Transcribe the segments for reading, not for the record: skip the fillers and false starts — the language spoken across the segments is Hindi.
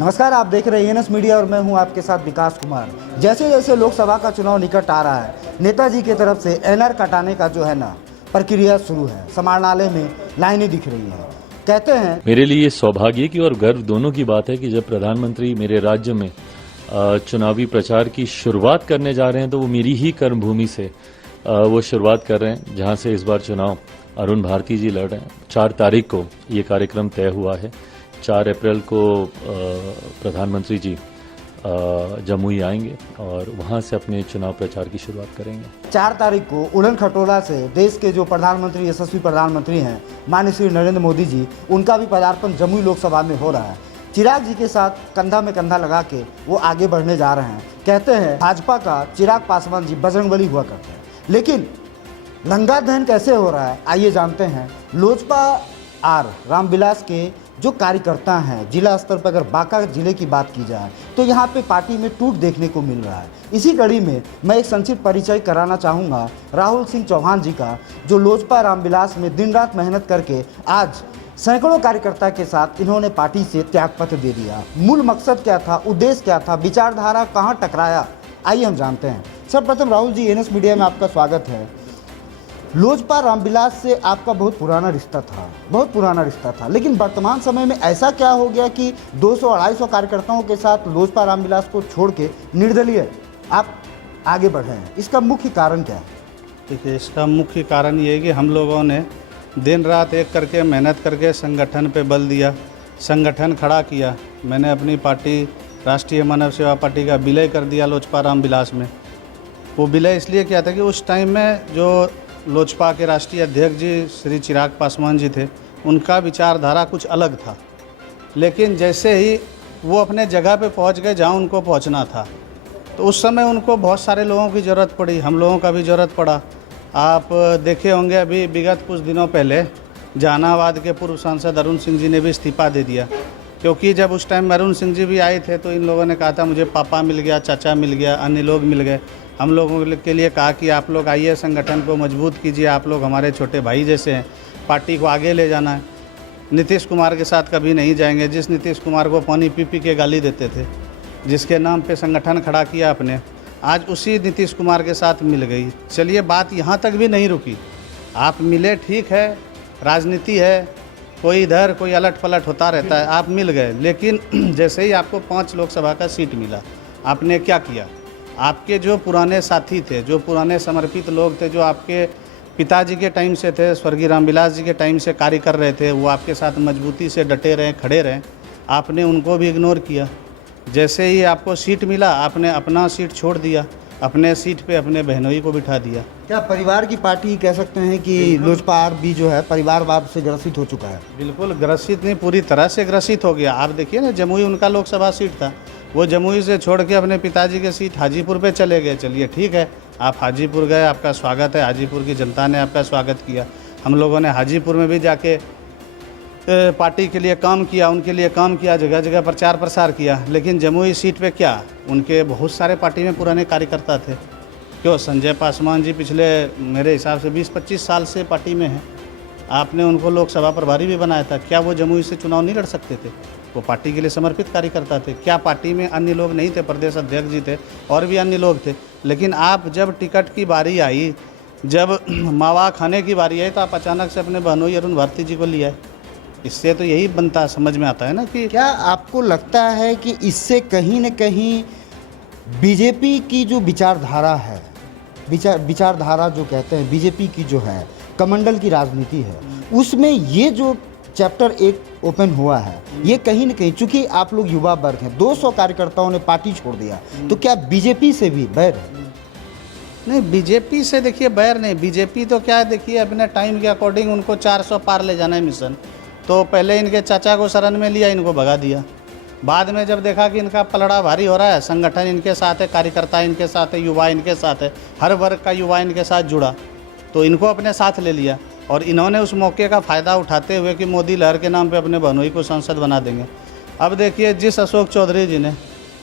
नमस्कार, आप देख रहे हैं एएनएस मीडिया और मैं हूं आपके साथ विकास कुमार। जैसे जैसे लोकसभा का चुनाव निकट आ रहा है, नेताजी की तरफ से एनआर कटाने का जो है ना प्रक्रिया शुरू है। समाहरणालय में लाइनें दिख रही हैं। कहते हैं, मेरे लिए सौभाग्य की और गर्व दोनों की बात है कि जब प्रधानमंत्री मेरे राज्य में चुनावी प्रचार की शुरुआत करने जा रहे हैं तो वो मेरी ही कर्मभूमि से वो शुरुआत कर रहे हैं, जहां से इस बार चुनाव अरुण भारती जी लड़ रहे हैं। 4 तारीख को ये कार्यक्रम तय हुआ है। 4 अप्रैल को प्रधानमंत्री जी जमुई आएंगे और वहां से अपने चुनाव प्रचार की शुरुआत करेंगे। 4 तारीख को उड़न खटोला से देश के जो प्रधानमंत्री, यशस्वी प्रधानमंत्री हैं माननीय श्री नरेंद्र मोदी जी, उनका भी पदार्पण जमुई लोकसभा में हो रहा है। चिराग जी के साथ कंधा में कंधा लगा के वो आगे बढ़ने जा रहे हैं। कहते हैं भाजपा का चिराग पासवान जी बजरंगबली हुआ करते हैं, लेकिन लंगा दहन कैसे हो रहा है आइए जानते हैं। लोजपा आर रामविलास के जो कार्यकर्ता हैं, जिला स्तर पर अगर बांका जिले की बात की जाए तो यहाँ पे पार्टी में टूट देखने को मिल रहा है। इसी कड़ी में मैं एक संक्षिप्त परिचय कराना चाहूँगा राहुल सिंह चौहान जी का, जो लोजपा रामविलास में दिन रात मेहनत करके आज सैकड़ों कार्यकर्ता के साथ इन्होंने पार्टी से त्यागपत्र दे दिया। मूल मकसद क्या था, उद्देश्य क्या था, विचारधारा कहाँ टकराया, आइए हम जानते हैं। सर्वप्रथम राहुल जी, एएनएस मीडिया में आपका स्वागत है। लोजपा रामविलास से आपका बहुत पुराना रिश्ता था, लेकिन वर्तमान समय में ऐसा क्या हो गया कि 200-250 कार्यकर्ताओं के साथ लोजपा रामविलास को छोड़ के निर्दलीय आप आगे बढ़े हैं? इसका मुख्य कारण क्या है? देखिए, इसका मुख्य कारण ये है कि हम लोगों ने दिन रात एक करके मेहनत करके संगठन पे बल दिया, संगठन खड़ा किया। मैंने अपनी पार्टी राष्ट्रीय मानव सेवा पार्टी का विलय कर दिया लोजपा रामविलास में। वो विलय इसलिए किया था कि उस टाइम में जो लोजपा के राष्ट्रीय अध्यक्ष जी श्री चिराग पासवान जी थे, उनका विचारधारा कुछ अलग था। लेकिन जैसे ही वो अपने जगह पे पहुंच गए जहां उनको पहुंचना था, तो उस समय उनको बहुत सारे लोगों की ज़रूरत पड़ी, हम लोगों का भी ज़रूरत पड़ा। आप देखे होंगे अभी विगत कुछ दिनों पहले जहानाबाद के पूर्व सांसद अरुण सिंह जी ने भी इस्तीफा दे दिया, क्योंकि जब उस टाइम अरुण सिंह जी भी आए थे तो इन लोगों ने कहा था मुझे पापा मिल गया, चाचा मिल गया, अन्य लोग मिल गए। हम लोगों के लिए कहा कि आप लोग आइए, संगठन को मजबूत कीजिए, आप लोग हमारे छोटे भाई जैसे हैं, पार्टी को आगे ले जाना है। नीतीश कुमार के साथ कभी नहीं जाएंगे, जिस नीतीश कुमार को पानी पी पी के गाली देते थे, जिसके नाम पे संगठन खड़ा किया आपने, आज उसी नीतीश कुमार के साथ मिल गई। चलिए, बात यहाँ तक भी नहीं रुकी, आप मिले, ठीक है, राजनीति है, कोई इधर कोई अलट पलट होता रहता है, आप मिल गए। लेकिन जैसे ही आपको 5 लोकसभा का सीट मिला, आपने क्या किया? आपके जो पुराने साथी थे, जो पुराने समर्पित लोग थे, जो आपके पिताजी के टाइम से थे, स्वर्गीय रामविलास जी के टाइम से कार्य कर रहे थे, वो आपके साथ मजबूती से डटे रहे, खड़े रहे, आपने उनको भी इग्नोर किया। जैसे ही आपको सीट मिला, आपने अपना सीट छोड़ दिया, अपने सीट पे अपने बहनोई को बिठा दिया। क्या परिवार की पार्टी कह सकते हैं कि लोजपा आर भी जो है परिवारवाद से ग्रसित हो चुका है? बिल्कुल ग्रसित नहीं, पूरी तरह से ग्रसित हो गया। आप देखिए ना, जमुई उनका लोकसभा सीट था, वो जमुई से छोड़ के अपने पिताजी के सीट हाजीपुर पे चले गए। चलिए ठीक है, आप हाजीपुर गए, आपका स्वागत है, हाजीपुर की जनता ने आपका स्वागत किया। हम लोगों ने हाजीपुर में भी जाके पार्टी के लिए काम किया, उनके लिए काम किया, जगह जगह प्रचार प्रसार किया। लेकिन जमुई सीट पे क्या, उनके बहुत सारे पार्टी में पुराने कार्यकर्ता थे। क्यों, संजय पासवान जी पिछले मेरे हिसाब से 20-25 साल से पार्टी में हैं। आपने उनको लोकसभा प्रभारी भी बनाया था, क्या वो जमुई से चुनाव नहीं लड़ सकते थे? वो पार्टी के लिए समर्पित कार्यकर्ता थे। क्या पार्टी में अन्य लोग नहीं थे? प्रदेश अध्यक्ष जी थे और भी अन्य लोग थे। लेकिन आप जब टिकट की बारी आई, जब मावा खाने की बारी आई, तो आप अचानक से अपने बहनोई अरुण भारती जी को लिया है। इससे तो यही बनता, समझ में आता है ना कि क्या आपको लगता है कि इससे कहीं न कहीं बीजेपी की जो विचारधारा है, विचारधारा जो कहते हैं बीजेपी की जो है कमंडल की राजनीति है, उसमें ये जो चैप्टर 1 ओपन हुआ है, ये कहीं न कहीं, चूंकि आप लोग युवा वर्ग हैं, 200 कार्यकर्ताओं ने पार्टी छोड़ दिया, तो क्या बीजेपी से भी बैर है? नहीं, बीजेपी से देखिए बैर नहीं। बीजेपी तो क्या है, देखिए अपने टाइम के अकॉर्डिंग उनको 400 पार ले जाना है मिशन, तो पहले इनके चाचा को शरण में लिया, इनको भगा दिया। बाद में जब देखा कि इनका पलड़ा भारी हो रहा है, संगठन इनके साथ है, कार्यकर्ता इनके साथ है, युवा इनके साथ है, हर वर्ग का युवा इनके साथ जुड़ा, तो इनको अपने साथ ले लिया। और इन्होंने उस मौके का फ़ायदा उठाते हुए कि मोदी लहर के नाम पे अपने बहनोई को सांसद बना देंगे। अब देखिए, जिस अशोक चौधरी जी ने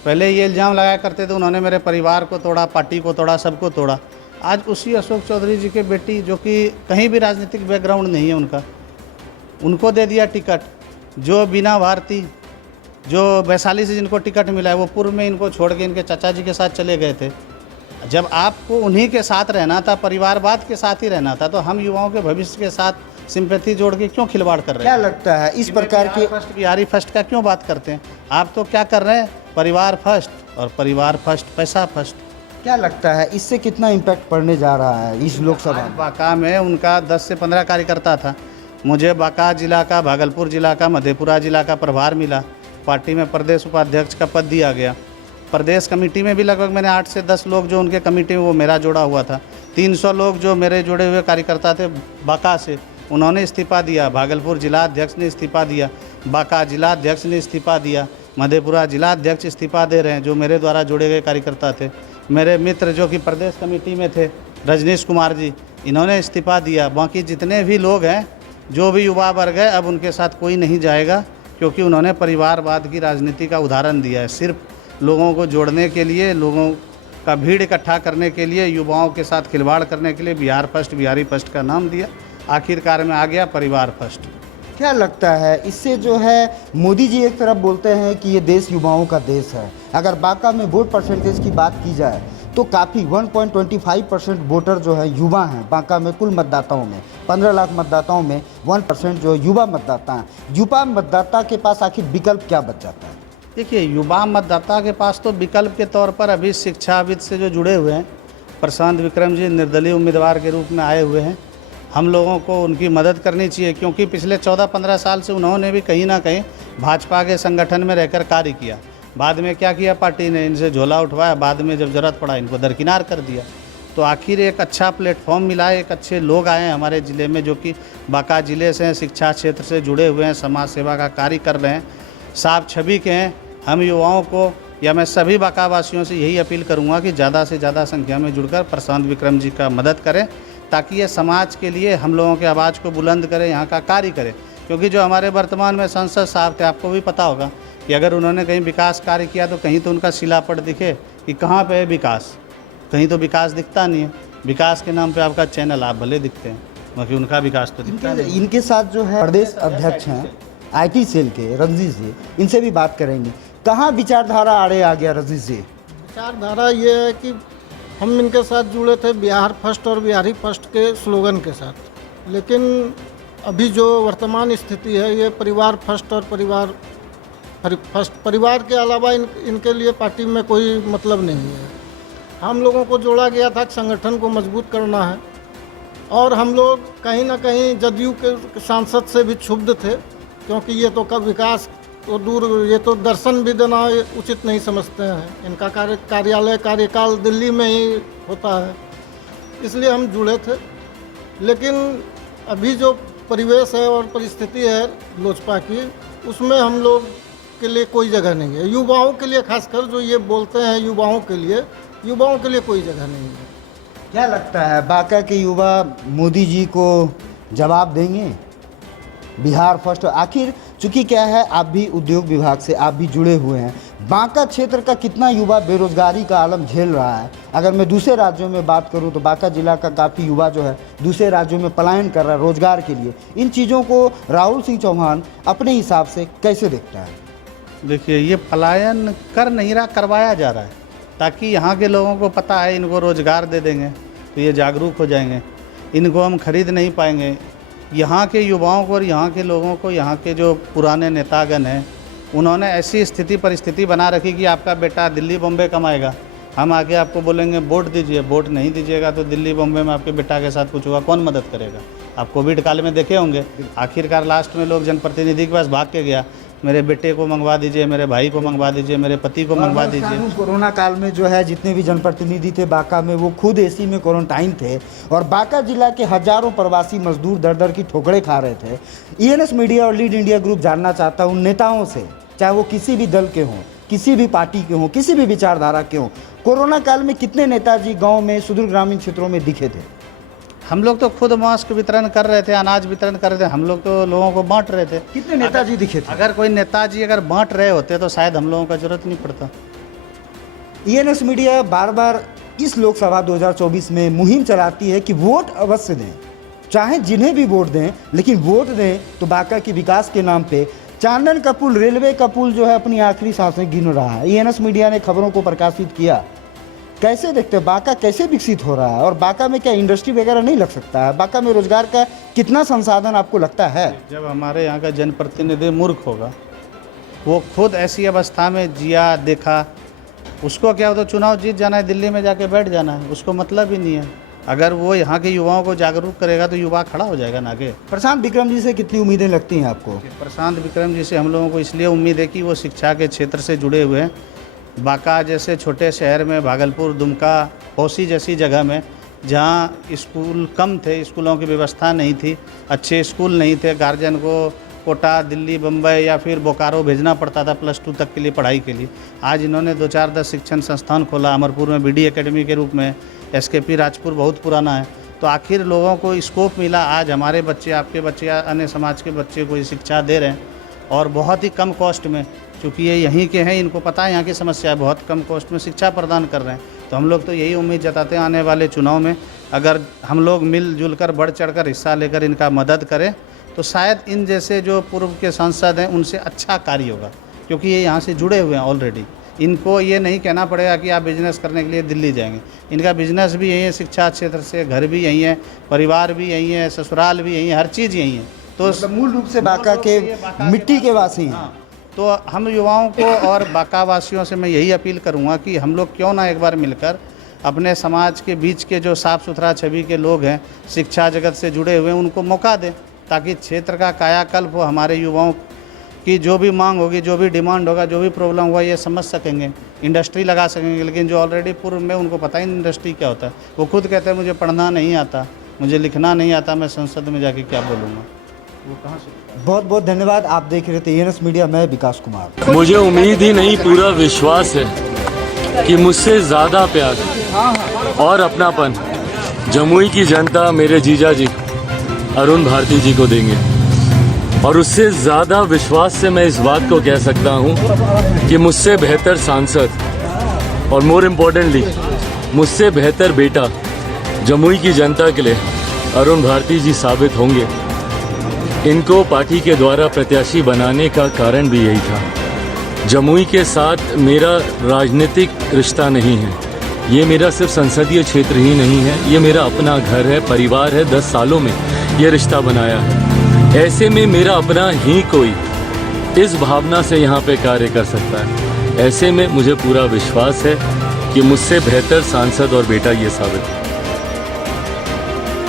पहले ये इल्ज़ाम लगाया करते थे उन्होंने मेरे परिवार को तोड़ा, पार्टी को तोड़ा, सबको तोड़ा, आज उसी अशोक चौधरी जी के बेटी, जो कि कहीं भी राजनीतिक बैकग्राउंड नहीं है उनका, उनको दे दिया टिकट। जो बीना भारती, जो वैशाली से जिनको टिकट मिला है वो पूर्व में इनको छोड़ के इनके चाचा जी के साथ चले गए थे। जब आपको उन्हीं के साथ रहना था, परिवारवाद के साथ ही रहना था, तो हम युवाओं के भविष्य के साथ सिंपैथी जोड़ के क्यों खिलवाड़ कर रहे क्या हैं? लगता है इस प्रकार के बिहारी फर्स्ट का क्यों बात करते हैं? आप तो क्या कर रहे हैं, परिवार फर्स्ट, और परिवार फर्स्ट पैसा फर्स्ट। क्या लगता है इससे कितना इम्पैक्ट पड़ने जा रहा है इस लोकसभा में? बांका में उनका 10 से 15 कार्यकर्ता था। मुझे बांका जिला का, भागलपुर जिला का, मधेपुरा जिला का प्रभार मिला। पार्टी में प्रदेश उपाध्यक्ष का पद दिया गया। प्रदेश कमेटी में भी लगभग मैंने 8 से 10 लोग जो उनके कमेटी में वो मेरा जोड़ा हुआ था। 300 लोग जो मेरे जुड़े हुए कार्यकर्ता थे बांका से, उन्होंने इस्तीफा दिया। भागलपुर जिला अध्यक्ष ने इस्तीफा दिया, बांका जिला अध्यक्ष ने इस्तीफा दिया, मधेपुरा जिला अध्यक्ष इस्तीफा दे रहे हैं जो मेरे द्वारा जोड़े गए कार्यकर्ता थे। मेरे मित्र जो कि प्रदेश कमेटी में थे, रजनीश कुमार जी, इन्होंने इस्तीफा दिया। बाकी जितने भी लोग हैं, जो भी युवा वर्ग है, अब उनके साथ कोई नहीं जाएगा, क्योंकि उन्होंने परिवारवाद की राजनीति का उदाहरण दिया है। सिर्फ लोगों को जोड़ने के लिए, लोगों का भीड़ इकट्ठा करने के लिए, युवाओं के साथ खिलवाड़ करने के लिए बिहार फर्स्ट, बिहारी फर्स्ट का नाम दिया। आखिरकार में आ गया परिवार फर्स्ट। क्या लगता है इससे जो है, मोदी जी एक तरफ बोलते हैं कि ये देश युवाओं का देश है। अगर बांका में वोट परसेंटेज की बात की जाए तो काफ़ी 1.25% वोटर जो है युवा हैं बांका में। कुल मतदाताओं में 15 लाख मतदाताओं में 1% जो युवा मतदाता हैं। युवा मतदाता के पास आखिर विकल्प क्या बच जाता है? देखिए, युवा मतदाता के पास तो विकल्प के तौर पर अभी शिक्षाविद से जो जुड़े हुए हैं, प्रशांत विक्रम जी निर्दलीय उम्मीदवार के रूप में आए हुए हैं। हम लोगों को उनकी मदद करनी चाहिए, क्योंकि पिछले 14-15 साल से उन्होंने भी कहीं ना कहीं भाजपा के संगठन में रहकर कार्य किया। बाद में क्या किया, पार्टी ने इनसे झोला उठवाया, बाद में जब ज़रूरत पड़ा इनको दरकिनार कर दिया। तो आखिर एक अच्छा प्लेटफॉर्म मिला है, एक अच्छे लोग आए हैं हमारे ज़िले में जो कि बांका ज़िले से, शिक्षा क्षेत्र से जुड़े हुए हैं, समाज सेवा का कार्य कर रहे हैं, साफ छवि के हैं। हम युवाओं को, या मैं सभी बांका वासियों से यही अपील करूंगा कि ज़्यादा से ज़्यादा संख्या में जुड़कर प्रशांत विक्रम जी का मदद करें, ताकि ये समाज के लिए हम लोगों के आवाज़ को बुलंद करें, यहाँ का कार्य करें। क्योंकि जो हमारे वर्तमान में सांसद साहब थे, आपको भी पता होगा कि अगर उन्होंने कहीं विकास कार्य किया तो कहीं तो उनका शिलापट दिखे कि कहाँ पे है विकास, कहीं तो विकास दिखता नहीं है। विकास के नाम पे आपका चैनल आप भले दिखते हैं, बाकी उनका विकास तो दिखता नहीं। इनके साथ जो है प्रदेश अध्यक्ष हैं IT सेल के रंजीत जी, इनसे भी बात करेंगे। कहाँ विचारधारा आड़े आ गया रंजीत जी? विचारधारा ये है कि हम इनके साथ जुड़े थे बिहार फर्स्ट और बिहारी फर्स्ट के स्लोगन के साथ, लेकिन अभी जो वर्तमान स्थिति है ये परिवार फर्स्ट और परिवार फर्स्ट, परिवार के अलावा इनके लिए पार्टी में कोई मतलब नहीं है। हम लोगों को जोड़ा गया था कि संगठन को मजबूत करना है, और हम लोग कहीं ना कहीं जदयू के सांसद से भी क्षुब्ध थे, क्योंकि ये तो कब विकास तो दूर, ये तो दर्शन भी देना उचित नहीं समझते हैं। इनका कार्यालय कार्यकाल दिल्ली में ही होता है, इसलिए हम जुड़े थे। लेकिन अभी जो परिवेश है और परिस्थिति है लोजपा की, उसमें हम लोग के लिए कोई जगह नहीं है। युवाओं के लिए, खासकर जो ये बोलते हैं युवाओं के लिए कोई जगह नहीं है। क्या लगता है बांका के युवा मोदी जी को जवाब देंगे? बिहार फर्स्ट, आखिर चूंकि क्या है, आप भी उद्योग विभाग से आप भी जुड़े हुए हैं, बांका क्षेत्र का कितना युवा बेरोजगारी का आलम झेल रहा है? अगर मैं दूसरे राज्यों में बात करूं तो बांका जिला का काफ़ी युवा जो है दूसरे राज्यों में पलायन कर रहा है रोजगार के लिए। इन चीज़ों को राहुल सिंह चौहान अपने हिसाब से कैसे देखता है? देखिए, ये पलायन कर नहीं रहा, करवाया जा रहा है, ताकि यहाँ के लोगों को पता है इनको रोज़गार दे देंगे तो ये जागरूक हो जाएंगे, इनको हम खरीद नहीं पाएंगे। यहाँ के युवाओं को और यहाँ के लोगों को, यहाँ के जो पुराने नेतागण हैं, उन्होंने ऐसी स्थिति परिस्थिति बना रखी कि आपका बेटा दिल्ली बॉम्बे कमाएगा, हम आके आपको बोलेंगे वोट दीजिए, वोट नहीं दीजिएगा तो दिल्ली बॉम्बे में आपके बेटा के साथ कुछ होगा, कौन मदद करेगा? आप कोविड काल में देखे होंगे, आखिरकार लास्ट में लोग जनप्रतिनिधि के पास भाग के गया, मेरे बेटे को मंगवा दीजिए, मेरे भाई को मंगवा दीजिए, मेरे पति को मंगवा दीजिए। कोरोना काल में जो है जितने भी जनप्रतिनिधि थे बांका में, वो खुद AC में क्वारंटाइन थे, और बांका जिला के हजारों प्रवासी मजदूर दर दर की ठोकरें खा रहे थे। ENS मीडिया और लीड इंडिया ग्रुप जानना चाहता है उन नेताओं से, चाहे वो किसी भी दल के हों, किसी भी पार्टी के हों, किसी भी विचारधारा के हों, कोरोना काल में कितने नेताजी गाँव में, सुदूर ग्रामीण क्षेत्रों में दिखे थे? हम लोग तो खुद मास्क वितरण कर रहे थे, अनाज वितरण कर रहे थे, हम लोग तो लोगों को बांट रहे थे। कितने नेताजी दिखे थे? अगर कोई नेताजी अगर बांट रहे होते तो शायद हम लोगों का जरूरत नहीं पड़ता। ENS मीडिया बार बार इस लोकसभा 2024 में मुहिम चलाती है कि वोट अवश्य दें, चाहे जिन्हें भी वोट दें, लेकिन वोट दें तो बांका के विकास के नाम पे चांदन का पुल, रेलवे का पुल जो है अपनी आखिरी सांसें गिन रहा है। ईएनएस मीडिया ने खबरों को प्रकाशित किया। कैसे देखते हैं बांका कैसे विकसित हो रहा है, और बांका में क्या इंडस्ट्री वगैरह नहीं लग सकता है? बांका में रोजगार का कितना संसाधन आपको लगता है? जब हमारे यहाँ का जनप्रतिनिधि मूर्ख होगा, वो खुद ऐसी अवस्था में जिया देखा, उसको क्या हो तो चुनाव जीत जाना है, दिल्ली में जाके बैठ जाना है, उसको मतलब ही नहीं है। अगर वो यहाँ के युवाओं को जागरूक करेगा तो युवा खड़ा हो जाएगा ना आगे। प्रशांत विक्रम जी से कितनी उम्मीदें लगती हैं आपको? प्रशांत विक्रम जी से हम लोगों को इसलिए उम्मीद है कि वो शिक्षा के क्षेत्र से जुड़े हुए हैं। बांका जैसे छोटे शहर में, भागलपुर, दुमका, हौसी जैसी जगह में जहाँ स्कूल कम थे, स्कूलों की व्यवस्था नहीं थी, अच्छे स्कूल नहीं थे, गार्जियन को कोटा, दिल्ली, बम्बई या फिर बोकारो भेजना पड़ता था +2 तक के लिए पढ़ाई के लिए। आज इन्होंने 2-4-10 शिक्षण संस्थान खोला। अमरपुर में बीडी एकेडमी के रूप में, एसकेपी राजपुर बहुत पुराना है। तो आखिर लोगों को स्कोप मिला। आज हमारे बच्चे, आपके बच्चे या अन्य समाज के बच्चे को ये शिक्षा दे रहे हैं, और बहुत ही कम कॉस्ट में। चूँकि ये यहीं के हैं, इनको पता है यहाँ की समस्या है, बहुत कम कॉस्ट में शिक्षा प्रदान कर रहे हैं। तो हम लोग तो यही उम्मीद जताते हैं आने वाले चुनाव में अगर हम लोग मिलजुल कर, बढ़ चढ़ कर हिस्सा लेकर इनका मदद करें तो शायद इन जैसे जो पूर्व के सांसद हैं उनसे अच्छा कार्य होगा, क्योंकि ये यहाँ से जुड़े हुए हैं ऑलरेडी। इनको ये नहीं कहना पड़ेगा कि आप बिजनेस करने के लिए दिल्ली जाएंगे। इनका बिजनेस भी यहीं है, शिक्षा क्षेत्र से, घर भी यहीं है, परिवार भी यहीं है, ससुराल भी यहीं है, हर चीज़ यहीं है। तो मतलब मूल रूप से बांका के मिट्टी के वासी हैं। हाँ, तो हम युवाओं को और बांका वासियों से मैं यही अपील करूँगा कि हम लोग क्यों ना एक बार मिलकर अपने समाज के बीच के जो साफ़ सुथरा छवि के लोग हैं, शिक्षा जगत से जुड़े हुए हैं, उनको मौका दें, ताकि क्षेत्र का कायाकल्प हो। हमारे युवाओं की जो भी मांग होगी, जो भी डिमांड होगा, जो भी प्रॉब्लम होगा, ये समझ सकेंगे, इंडस्ट्री लगा सकेंगे। लेकिन जो ऑलरेडी पूर्व में, उनको पता ही नहीं इंडस्ट्री क्या होता है। वो खुद कहते हैं मुझे पढ़ना नहीं आता, मुझे लिखना नहीं आता, मैं संसद में जाके क्या बोलूँगा। वो कहाँ से? बहुत बहुत धन्यवाद। आप देख रहे थे ईएनएस मीडिया, मैं विकास कुमार। मुझे उम्मीद ही नहीं, पूरा विश्वास है कि मुझसे ज़्यादा प्यार और अपनापन जमुई की जनता मेरे जीजा जी अरुण भारती जी को देंगे। और उससे ज़्यादा विश्वास से मैं इस बात को कह सकता हूँ कि मुझसे बेहतर सांसद और मोर इम्पोर्टेंटली मुझसे बेहतर बेटा जमुई की जनता के लिए अरुण भारती जी साबित होंगे। इनको पार्टी के द्वारा प्रत्याशी बनाने का कारण भी यही था। जमुई के साथ मेरा राजनीतिक रिश्ता नहीं है, ये मेरा सिर्फ संसदीय क्षेत्र ही नहीं है, ये मेरा अपना घर है, परिवार है। 10 सालों में ये रिश्ता बनाया है। ऐसे में मेरा अपना ही कोई इस भावना से यहाँ पे कार्य कर सकता है। ऐसे में मुझे पूरा विश्वास है कि मुझसे बेहतर सांसद और बेटा ये साबित है।